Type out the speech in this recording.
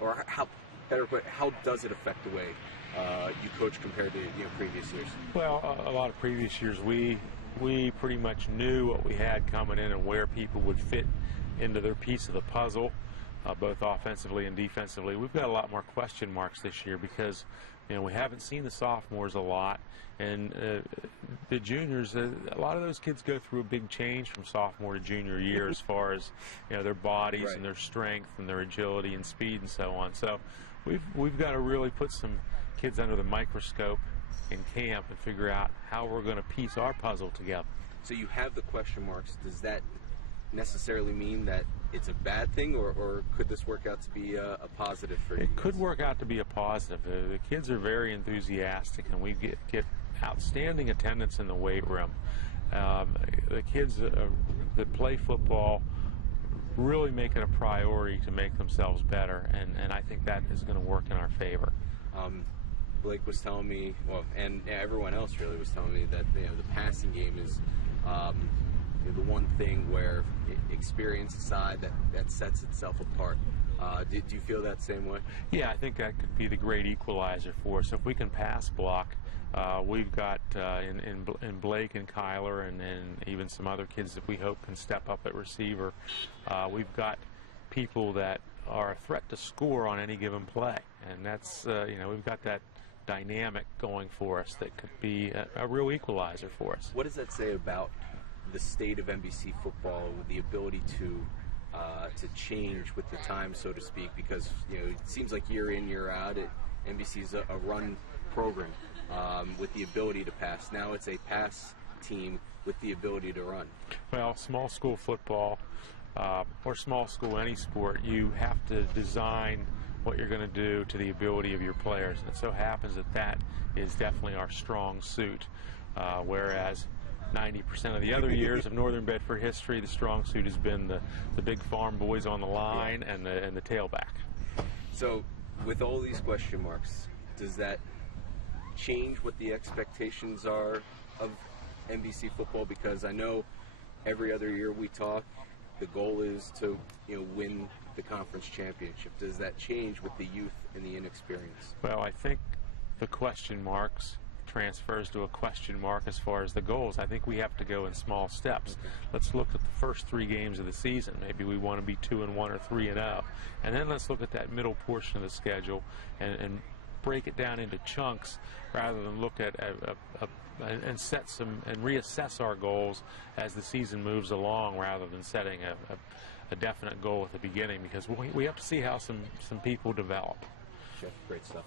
or how better put, how does it affect the way you coach compared to previous years? Well, a lot of previous years we pretty much knew what we had coming in and where people would fit into their piece of the puzzle, both offensively and defensively. We've got a lot more question marks this year because we haven't seen the sophomores a lot, and the juniors, a lot of those kids go through a big change from sophomore to junior year as far as their bodies Right. and their strength and their agility and speed and so on. So we've got to really put some kids under the microscope in camp and figure out how we're going to piece our puzzle together. So you have the question marks. Does that necessarily mean that it's a bad thing, or could this work out to be a positive for you? It could work out to be a positive. The kids are very enthusiastic, and we get outstanding attendance in the weight room. The kids that play football really make it a priority to make themselves better, and I think that is going to work in our favor. Blake was telling me, well, and everyone else really was telling me that the passing game is the one thing where experience aside that sets itself apart. Do you feel that same way? Yeah, I think that could be the great equalizer for us. If we can pass block, we've got in Blake and Kyler and even some other kids that we hope can step up at receiver, we've got people that are a threat to score on any given play, and that's we've got that dynamic going for us that could be a real equalizer for us. What does that say about the state of NBC football, with the ability to change with the time, so to speak? Because it seems like year in, year out, NBC's a run program with the ability to pass. Now it's a pass team with the ability to run. Well, small school football or small school any sport, you have to design what you're going to do to the ability of your players. And it so happens that is definitely our strong suit, whereas 90% of the other years of Northern Bedford history, the strong suit has been the big farm boys on the line and the tailback. So with all these question marks, does that change what the expectations are of NBC football? Because I know every other year we talk, the goal is to win the conference championship. Does that change with the youth and the inexperience? Well, I think the question marks transfers to a question mark as far as the goals. I think we have to go in small steps. Okay. Let's look at the first 3 games of the season. Maybe we want to be 2-1 or 3-0, and then let's look at that middle portion of the schedule and break it down into chunks rather than look at and set some and reassess our goals as the season moves along, rather than setting a definite goal at the beginning, because we have to see how some people develop. Jeff, great stuff.